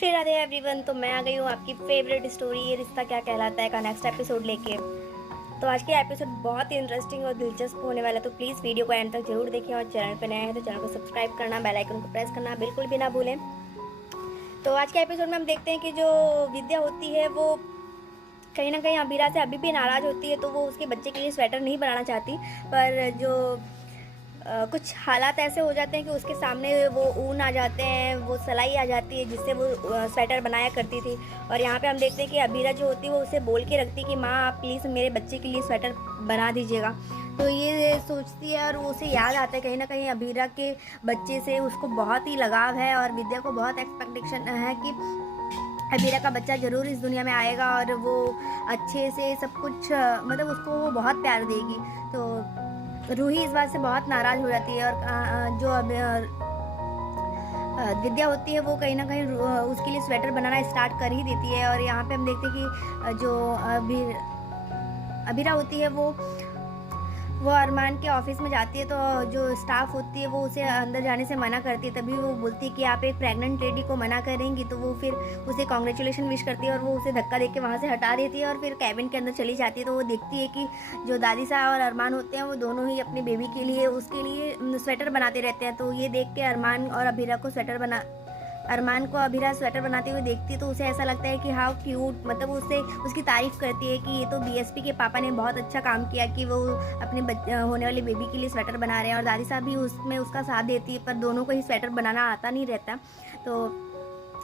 Shri Radhe everyone. तो मैं आ गई हूँ आपकी फेवरेट स्टोरी ये रिश्ता क्या कहलाता है का नेक्स्ट एपिसोड लेके। तो आज के एपिसोड बहुत ही इंटरेस्टिंग और दिलचस्प होने वाला है, तो प्लीज़ वीडियो को एंड तक जरूर देखें और चैनल पर नए हैं तो चैनल को सब्सक्राइब करना, बेल आइकन को प्रेस करना बिल्कुल भी ना भूलें। तो आज के एपिसोड में हम देखते हैं कि जो विद्या होती है वो कहीं ना कहीं अबीरा से अभी भी नाराज़ होती है। तो वो उसके बच्चे के लिए स्वेटर नहीं बनाना चाहती, पर जो कुछ हालात ऐसे हो जाते हैं कि उसके सामने वो ऊन आ जाते हैं, वो सिलाई आ जाती है जिससे वो स्वेटर बनाया करती थी। और यहाँ पे हम देखते हैं कि अबीरा जो होती है वो उसे बोल के रखती है कि माँ आप प्लीज़ मेरे बच्चे के लिए स्वेटर बना दीजिएगा। तो ये सोचती है और उसे याद आता है कहीं ना कहीं अबीरा के बच्चे से उसको बहुत ही लगाव है और विद्या को बहुत एक्सपेक्टेशन है कि अबीरा का बच्चा ज़रूर इस दुनिया में आएगा और वो अच्छे से सब कुछ मतलब उसको वो बहुत प्यार देगी। तो रूही इस बात से बहुत नाराज़ हो जाती है और जो विद्या होती है वो कहीं ना कहीं उसके लिए स्वेटर बनाना स्टार्ट कर ही देती है। और यहाँ पे हम देखते हैं कि जो अबीरा होती है वो अरमान के ऑफिस में जाती है। तो जो स्टाफ होती है वो उसे अंदर जाने से मना करती है। तभी वो बोलती है कि आप एक प्रेग्नेंट लेडी को मना करेंगी, तो वो फिर उसे कॉन्ग्रेचुलेशन विश करती है और वो उसे धक्का देके वहाँ से हटा देती है और फिर कैबिन के अंदर चली जाती है। तो वो देखती है कि जो दादी साहब और अरमान होते हैं वो दोनों ही अपने बेबी के लिए उसके लिए स्वेटर बनाते रहते हैं। तो ये देख के अरमान को अबीरा स्वेटर बनाते हुए देखती है तो उसे ऐसा लगता है कि हाउ क्यूट, मतलब उसे उसकी तारीफ करती है कि ये तो बीएसपी के पापा ने बहुत अच्छा काम किया कि वो अपने होने वाले बेबी के लिए स्वेटर बना रहे हैं। और दादी साहब भी उसमें उसका साथ देती है, पर दोनों को ही स्वेटर बनाना आता नहीं रहता। तो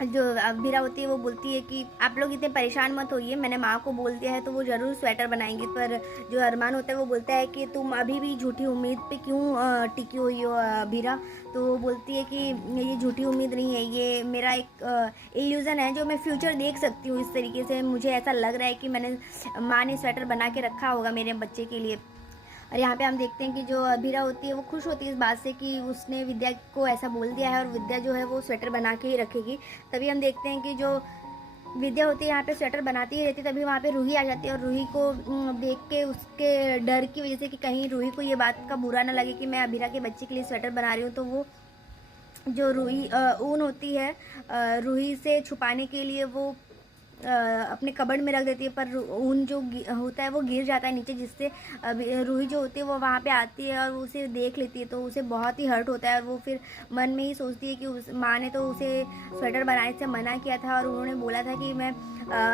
जो अबीरा होती है वो बोलती है कि आप लोग इतने परेशान मत होइए, मैंने माँ को बोल दिया है तो वो ज़रूर स्वेटर बनाएंगे। पर जो अरमान होता है वो बोलता है कि तुम अभी भी झूठी उम्मीद पे क्यों टिकी हुई हो अबीरा। तो वो बोलती है कि ये झूठी उम्मीद नहीं है, ये मेरा एक इल्यूज़न है जो मैं फ्यूचर देख सकती हूँ। इस तरीके से मुझे ऐसा लग रहा है कि माँ ने स्वेटर बना के रखा होगा मेरे बच्चे के लिए। और यहाँ पे हम देखते हैं कि जो अबीरा होती है वो खुश होती है इस बात से कि उसने विद्या को ऐसा बोल दिया है और विद्या जो है वो स्वेटर बना के ही रखेगी। तभी हम देखते हैं कि जो विद्या होती है यहाँ पे स्वेटर बनाती ही रहती है। तभी वहाँ पे रूही आ जाती है और रूही को देख के उसके डर की वजह से कि कहीं रूही को ये बात का बुरा ना लगे कि मैं अबीरा के बच्चे के लिए स्वेटर बना रही हूँ, तो वो जो रूही ऊन होती है रूही से छुपाने के लिए वो अपने कबर्ड में रख देती है। पर ऊन जो होता है वो गिर जाता है नीचे, जिससे रूही जो होती है वो वहाँ पे आती है और उसे देख लेती है तो उसे बहुत ही हर्ट होता है। और वो फिर मन में ही सोचती है कि उस माँ ने तो उसे स्वेटर बनाने से मना किया था और उन्होंने बोला था कि मैं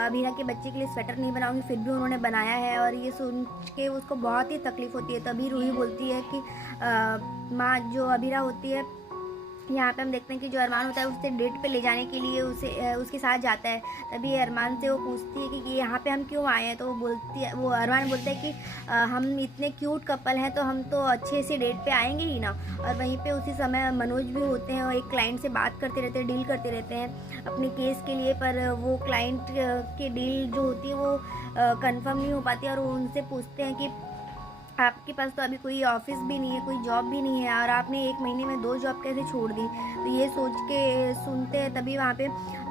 अबीरा के बच्चे के लिए स्वेटर नहीं बनाऊंगी, फिर भी उन्होंने बनाया है। और ये सुन के उसको बहुत ही तकलीफ़ होती है। तभी रूही बोलती है कि माँ जो अबीरा होती है, यहाँ पे हम देखते हैं कि जो अरमान होता है उसे डेट पे ले जाने के लिए उसके साथ जाता है। तभी अरमान से वो पूछती है कि यहाँ पे हम क्यों आए हैं। तो वो अरमान बोलता है कि हम इतने क्यूट कपल हैं तो हम तो अच्छे से डेट पे आएंगे ही ना। और वहीं पे उसी समय मनोज भी होते हैं और एक क्लाइंट से बात करते रहते हैं, डील करते रहते हैं अपने केस के लिए। पर वो क्लाइंट की डील जो होती है वो कन्फर्म नहीं हो पाती और वो उनसे पूछते हैं कि आपके पास तो अभी कोई ऑफिस भी नहीं है, कोई जॉब भी नहीं है और आपने एक महीने में 2 जॉब कैसे छोड़ दी। तो ये सोच के सुनते हैं तभी वहाँ पे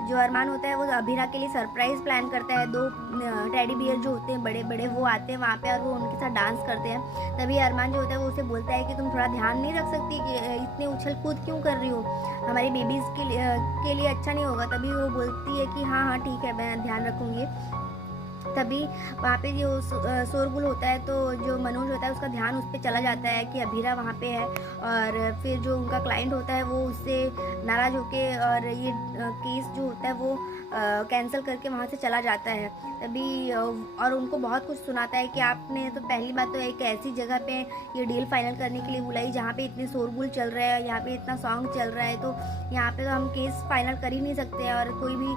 जो अरमान होता है वो अबीरा के लिए सरप्राइज़ प्लान करता है। 2 टेडी बियर जो होते हैं बड़े बड़े वो आते हैं वहाँ पे और वो उनके साथ डांस करते हैं। तभी अरमान जो होता है वो उसे बोलता है कि तुम थोड़ा ध्यान नहीं रख सकती कि इतने उछल कूद क्यों कर रही हो, हमारी बेबीज़ के लिए अच्छा नहीं होगा। तभी वो बोलती है कि हाँ हाँ ठीक है मैं ध्यान रखूँगी। तभी वहाँ पे जो शोरगुल होता है तो जो मनोज होता है उसका ध्यान उस पर चला जाता है कि अबीरा वहाँ पे है। और फिर जो उनका क्लाइंट होता है वो उससे नाराज़ होके और ये केस जो होता है वो कैंसिल करके वहाँ से चला जाता है। तभी और उनको बहुत कुछ सुनाता है कि आपने तो पहली बात तो एक ऐसी जगह पे ये डील फाइनल करने के लिए बुलाई जहाँ पे इतने शोरगुल चल रहा है, यहाँ पे इतना सॉन्ग चल रहा है, तो यहाँ पे तो हम केस फाइनल कर ही नहीं सकते और कोई भी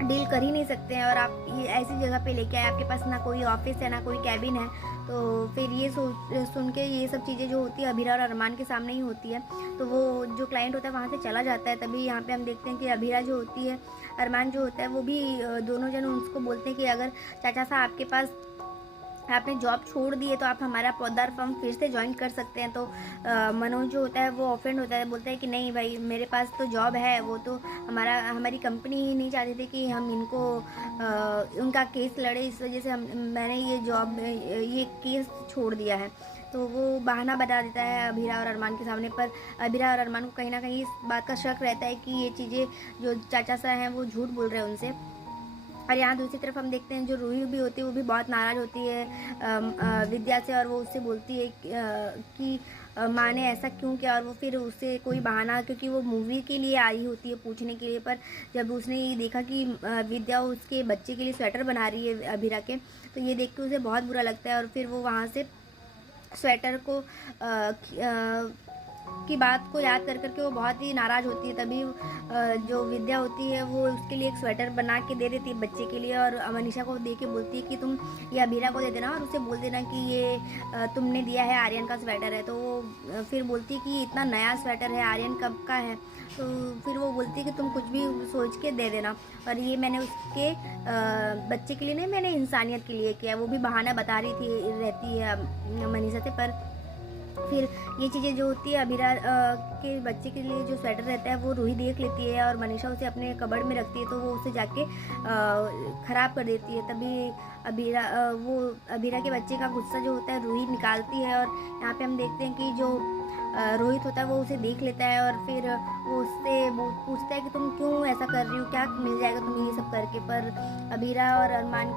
डील कर ही नहीं सकते हैं। और आप ये ऐसी जगह पे लेके आए, आपके पास ना कोई ऑफिस है ना कोई कैबिन है। तो फिर ये सुन के ये सब चीज़ें जो होती है अबीरा और अरमान के सामने ही होती है। तो वो जो क्लाइंट होता है वहाँ से चला जाता है। तभी यहाँ पे हम देखते हैं कि अबीरा जो होती है, अरमान जो होता है वो भी दोनों जन उसको बोलते हैं कि अगर चाचा साहब आपके पास आपने जॉब छोड़ दी है तो आप हमारा पौधार फर्म फिर से ज्वाइन कर सकते हैं। तो मनोज जो होता है वो ऑफेंड होता है, बोलता है कि नहीं भाई मेरे पास तो जॉब है, वो तो हमारी कंपनी ही नहीं चाहती थी कि हम इनको उनका केस लड़े, इस वजह से मैंने ये केस छोड़ दिया है। तो वो बहाना बता देता है अभीरा और अरमान के सामने। पर अभीरा और अरमान को कहीं ना कहीं इस बात का शक रहता है कि ये चीज़ें जो चाचा सा हैं वो झूठ बोल रहे हैं उनसे। और यहाँ दूसरी तरफ हम देखते हैं जो रूही भी होती है वो भी बहुत नाराज़ होती है विद्या से, और वो उससे बोलती है कि माँ ने ऐसा क्यों किया। और वो फिर उससे कोई बहाना, क्योंकि वो मूवी के लिए आई होती है पूछने के लिए, पर जब उसने ये देखा कि विद्या उसके बच्चे के लिए स्वेटर बना रही है अभीरा के, तो ये देख के उसे बहुत बुरा लगता है। और फिर वो वहाँ से स्वेटर को की बात को याद कर करके वो बहुत ही नाराज़ होती है। तभी जो विद्या होती है वो उसके लिए एक स्वेटर बना के दे देती है बच्चे के लिए, और मनीषा को दे के बोलती है कि तुम ये अभीरा को दे देना और उसे बोल देना कि ये तुमने दिया है, आर्यन का स्वेटर है। तो वो फिर बोलती है कि इतना नया स्वेटर है, आर्यन कब का है। तो फिर वो बोलती है कि तुम कुछ भी सोच के दे देना, और ये मैंने उसके बच्चे के लिए नहीं, मैंने इंसानियत के लिए किया। वो भी बहाना बता रही थी रहती है मनीषा से। पर फिर ये चीज़ें जो होती है अभीरा के बच्चे के लिए जो स्वेटर रहता है वो रूही देख लेती है, और मनीषा उसे अपने कबर्ड में रखती है, तो वो उसे जाके ख़राब कर देती है। तभी अभीरा के बच्चे का गुस्सा जो होता है रूही निकालती है, और यहाँ पे हम देखते हैं कि जो रोहित होता है वो उसे देख लेता है, और फिर वो उससे पूछता है कि तुम क्यों ऐसा कर रही हो, क्या मिल जाएगा तुम्हें ये सब करके। पर अभीरा और अरमान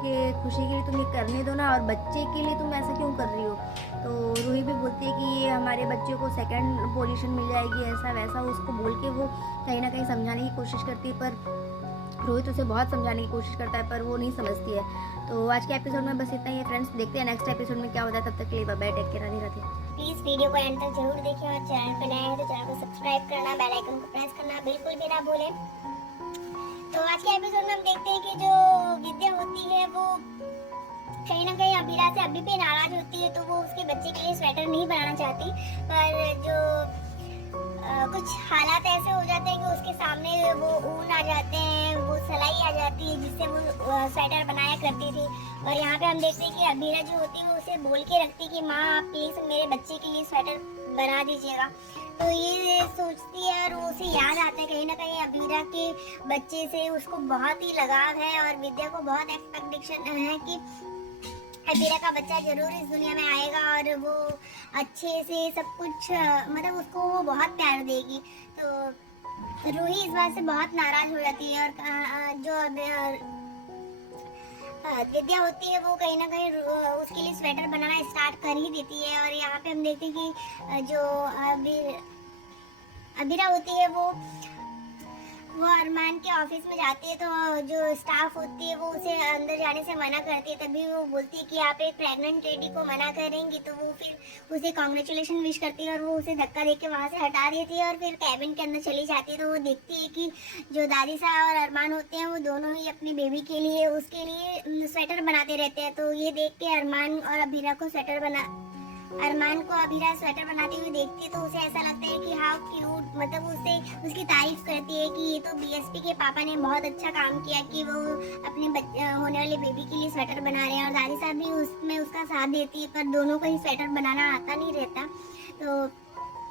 के खुशी के लिए तुम ये करने दो ना, और बच्चे के लिए तुम ऐसा क्यों कर रही हो। तो रूही भी बोलती है कि ये हमारे बच्चे को सेकंड पोजीशन मिल जाएगी, ऐसा वैसा उसको बोल के वो कहीं ना कहीं समझाने की कोशिश करती है। पर रोहित उसे बहुत समझाने की कोशिश करता है, पर वो नहीं समझती है। तो आज के एपिसोड में बस इतना ही है फ्रेंड्स, देखते हैं नेक्स्ट एपिसोड में क्या होता है। तब तक के लिए bye bye, take care, Radhe Radhe. Please video को एंड तक जरूर देखिए, और चैनल पर नए हैं तो चैनल को सब्सक्राइब करना, बेल आइकन को प्रेस करना बिल्कुल भी ना भूलें। तो आज के एपिसोड में हम देखते हैं कि जो विद्या होती है वो कहीं ना कहीं अभीरा से अभी भी नाराज होती है, तो वो उसके बच्चे के लिए स्वेटर नहीं बनाना चाहती। पर जो कुछ हालात ऐसे हो जाते हैं कि उसके सामने वो ऊन आ जाते हैं, वो सिलाई आ जाती है जिससे वो स्वेटर बनाया करती थी। और यहाँ पे हम देखते हैं कि अभीरा जो होती है वो उसे बोल के रखती है कि माँ आप प्लीज़ मेरे बच्चे के लिए स्वेटर बना दीजिएगा। तो ये सोचती है, और वो उसे याद आता है कहीं ना कहीं अभीरा के बच्चे से उसको बहुत ही लगाव है, और विद्या को बहुत एक्सपेक्टेशन है कि अभीरा का बच्चा जरूर इस दुनिया में आएगा और वो अच्छे से सब कुछ मतलब उसको वो बहुत प्यार देगी। तो रूही इस बात से बहुत नाराज हो जाती है, और जो विद्या होती है वो कहीं ना कहीं उसके लिए स्वेटर बनाना स्टार्ट कर ही देती है। और यहाँ पे हम देखते हैं कि जो अभीरा होती है वो अरमान के ऑफिस में जाती है, तो जो स्टाफ होती है वो उसे अंदर जाने से मना करती है। तभी वो बोलती है कि आप एक प्रेग्नेंट लेडी को मना करेंगी, तो वो फिर उसे कॉन्ग्रेचुलेशन विश करती है, और वो उसे धक्का देके वहाँ से हटा देती है, और फिर कैबिन के अंदर चली जाती है। तो वो देखती है कि जो दादी साहब और अरमान होते हैं वो दोनों ही अपनी बेबी के लिए उसके लिए स्वेटर बनाते रहते हैं। तो ये देख के अरमान को अभीरा स्वेटर बनाते हुए देखती है, तो उसे ऐसा लगता है कि हाउ क्यूट, मतलब उसे उसकी तारीफ करती है कि ये तो बीएसपी के पापा ने बहुत अच्छा काम किया कि वो अपने होने वाले बेबी के लिए स्वेटर बना रहे हैं। और दादी साहब भी उसमें उसका साथ देती है, पर दोनों को ही स्वेटर बनाना आता नहीं रहता। तो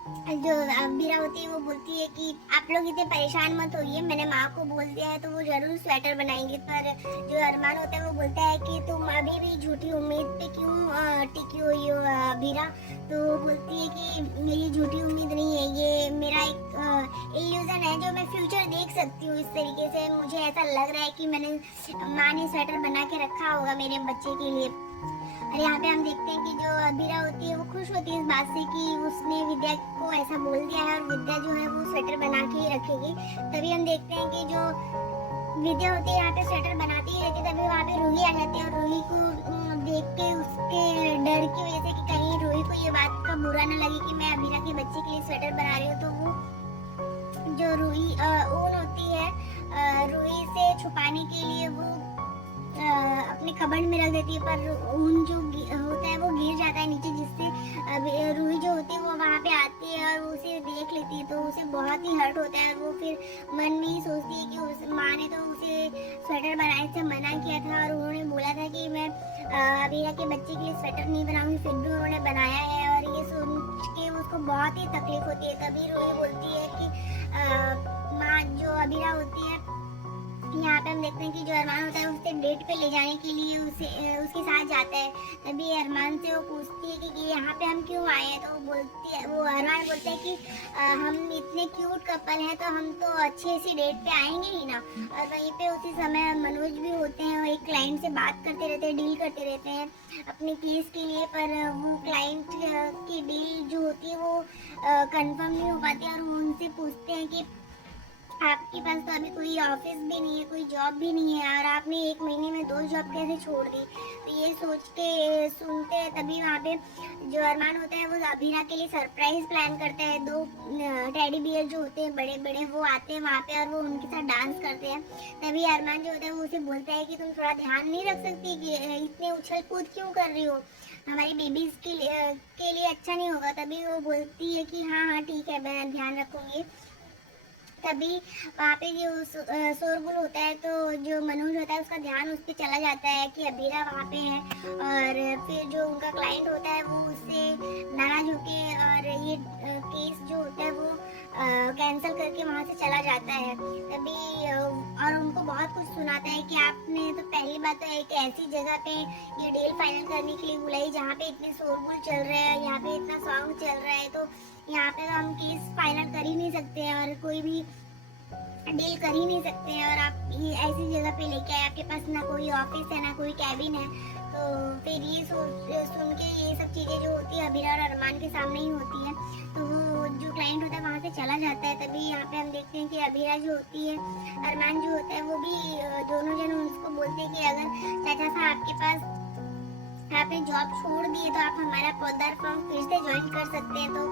जो अभीरा होती है वो बोलती है कि आप लोग इतने परेशान मत होइए, मैंने माँ को बोल दिया है तो वो जरूर स्वेटर बनाएंगे। पर जो अरमान होता है वो बोलता है कि तुम अभी भी झूठी उम्मीद पे क्यों टिकी हुई हो अभीरा। तो वो बोलती है कि मेरी झूठी उम्मीद नहीं है, ये मेरा एक इल्यूजन है जो मैं फ्यूचर देख सकती हूँ। इस तरीके से मुझे ऐसा लग रहा है कि माँ ने स्वेटर बना के रखा होगा मेरे बच्चे के लिए। और यहाँ पे हम देखते हैं कि जो अभीरा होती है वो खुश होती है इस बात से कि उसने विद्या को ऐसा बोल दिया है, और विद्या जो है वो स्वेटर बना के ही रखेगी। तभी हम देखते हैं कि जो विद्या होती है यहाँ पे स्वेटर बनाती ही रहती है। तभी वहाँ पे रूही आ जाती है, और रूही को देख के उसके डर की वजह से कि कहीं रूही को ये बात का बुरा न लगे कि मैं अभीरा के बच्चे के लिए स्वेटर बना रही हूँ, तो वो जो रूही ऊन होती है रूही से छुपाने के लिए वो अपने कबर्ड में रख देती है। पर ऊन जो होता है वो गिर जाता है नीचे, जिससे रूही जो होती है वो वहाँ पे आती है और उसे देख लेती है, तो उसे बहुत ही हर्ट होता है। और वो फिर मन में ही सोचती है कि उस माँ ने तो उसे स्वेटर बनाने से मना किया था, और उन्होंने बोला था कि मैं अभीरा के बच्चे के लिए स्वेटर नहीं बनाऊंगी, फिर भी उन्होंने बनाया है। और ये सोच के उसको बहुत ही तकलीफ होती है। तभी रूही बोलती है कि माँ जो अभीरा होती है, यहाँ पे पे हम देखते हैं कि जो अरमान होता है उसे डेट पे ले जाने के लिए उसके साथ जाता है। तभी अरमान से वो पूछती है कि यहाँ पे हम क्यों आए हैं, तो वो अरमान बोलता है कि हम इतने क्यूट कपल हैं तो हम तो अच्छी ऐसी डेट पे आएंगे ही ना। और वहीं पे उसी समय मनोज भी होते हैं और एक क्लाइंट से बात करते रहते हैं, डील करते रहते हैं अपने केस के लिए। पर वो क्लाइंट की डील जो होती है वो कंफर्म नहीं हो पाती और वो उनसे पूछते हैं कि आपके पास तो अभी कोई ऑफिस भी नहीं है, कोई जॉब भी नहीं है और आपने 1 महीने में 2 जॉब कैसे छोड़ दी। तो ये सोच के सुनते हैं, तभी वहाँ पे जो अरमान होता है वो अभीरा के लिए सरप्राइज प्लान करता है। 2 टेडी बियर जो होते हैं बड़े बड़े वो आते हैं वहाँ पे और वो उनके साथ डांस करते हैं। तभी अरमान जो होता है वो उसे बोलता है कि तुम थोड़ा ध्यान नहीं रख सकती कि इतने उछल कूद क्यों कर रही हो, हमारी बेबीज के लिए अच्छा नहीं होगा। तभी वो बोलती है कि हाँ हाँ ठीक है, मैं ध्यान रखूंगी। तभी वहाँ पे जो शोरगुल होता है तो जो मनोज होता है उसका ध्यान उस पर चला जाता है कि अभीरा वहाँ पे है। और फिर जो उनका क्लाइंट होता है वो उससे नाराज होके और ये केस जो होता है वो कैंसिल करके वहाँ से चला जाता है। तभी और उनको बहुत कुछ सुनाता है कि आपने तो पहली बात तो एक ऐसी जगह पे ये डील फाइनल करने के लिए बुलाई जहाँ पे इतने शोरगुल चल रहे हैं, यहाँ पे इतना सॉन्ग चल रहा है, तो यहाँ पे तो हम केस फाइनल कर ही नहीं सकते हैं और कोई भी डील कर ही नहीं सकते हैं। और आप ये ऐसी जगह पे लेके आए, आपके पास ना कोई ऑफिस है ना कोई कैबिन है। तो फिर ये सुन के ये सब चीज़ें जो होती है अभीरा और अरमान के सामने ही होती है। तो वो जो क्लाइंट होता है वहाँ से चला जाता है। तभी यहाँ पे हम देखते हैं कि अभीरा जो होती है, अरमान जो होता है वो भी दोनों जन उसको बोलते हैं कि अगर चाचा साहब आपके पास आपने जॉब छोड़ दी है तो आप हमारा पौधार फॉर्म फिर से ज्वाइन कर सकते हैं। तो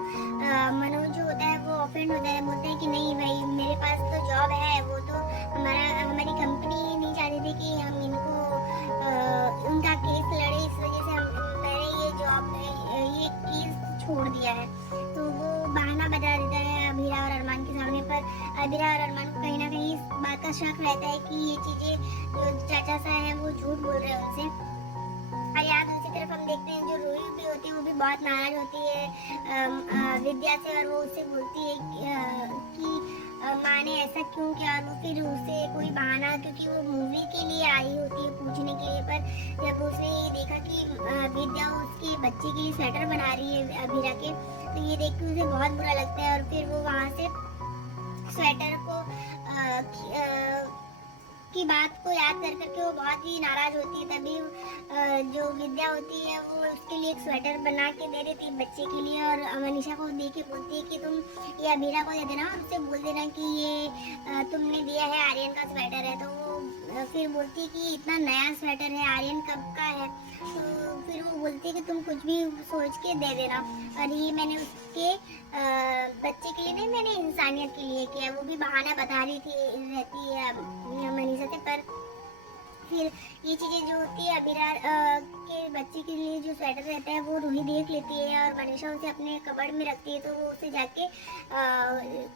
मनोज जो होता है वो ऑफेंड होता है, बोलते हैं कि नहीं भाई मेरे पास तो जॉब है, वो तो हमारी कंपनी नहीं चाहती थी कि हम इनको उनका केस लड़े, इस वजह से मैंने ये केस छोड़ दिया है। तो वो बहाना बता देता है अभीरा और अरमान के सामने। पर अभीरा और अरमान को कहीं ना कहीं इस बात का शक रहता है कि ये चीज़ें जो चाचा साहब हैं वो झूठ बोल रहे हैं उनसे। और यार दूसरी तरफ हम देखते हैं जो रोही भी होती है वो भी बहुत नाराज होती है विद्या से और वो उससे बोलती है कि माँ ने ऐसा क्यों किया। और वो फिर उसे कोई बहाना, क्योंकि वो मूवी के लिए आई होती है पूछने के लिए। पर जब उसने ये देखा कि विद्या उसके बच्चे के लिए स्वेटर बना रही है अभीरा के, तो ये देख के उसे बहुत बुरा लगता है और फिर वो वहाँ से स्वेटर को की बात को याद कर करके वो बहुत ही नाराज होती है। तभी जो विद्या होती है वो उसके लिए एक स्वेटर बना के दे देती है बच्चे के लिए और मनीषा को दे के बोलती है कि तुम ये अभीरा को दे देना और उससे बोल देना कि ये तुमने दिया है आर्यन का स्वेटर है। तो वो फिर बोलती है कि इतना नया स्वेटर है, आर्यन कब का है। तो फिर वो बोलती है कि तुम कुछ भी सोच के दे देना और ये मैंने उसके बच्चे के लिए नहीं, मैंने इंसानियत के लिए किया। वो भी बहाना बता रही रहती है मनीषा से। पर फिर ये चीज़ें जो होती है अभीरा के बच्चे के लिए जो स्वेटर रहता है वो रूही देख लेती है और मनीषा उसे अपने कबर्ड में रखती है, तो वो उसे जाके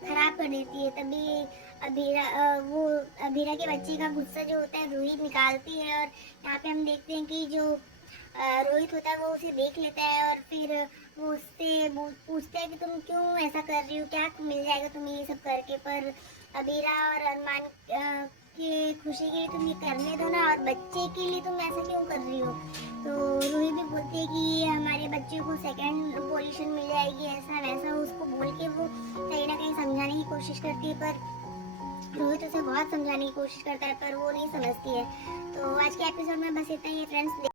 खराब कर देती है। तभी वो अभीरा के बच्चे का गुस्सा जो होता है रूही निकालती है और यहाँ पे हम देखते हैं कि जो रोहित होता है वो उसे देख लेता है और फिर वो उससे पूछता है कि तुम क्यों ऐसा कर रही हो, क्या मिल जाएगा तुम्हें ये सब करके। पर अभीरा और अरमान की खुशी के लिए तुम ये करने दो ना, और बच्चे के लिए तुम ऐसा क्यों कर रही हो। तो रूही भी बोलती है कि हमारे बच्चे को सेकंड पोजीशन मिल जाएगी, ऐसा वैसा उसको बोल के वो कहीं ना कहीं समझाने की कोशिश करती है। पर रोहित उसे बहुत समझाने की कोशिश करता है पर वो नहीं समझती है। तो आज के एपिसोड में बस इतना ही है फ्रेंड्स।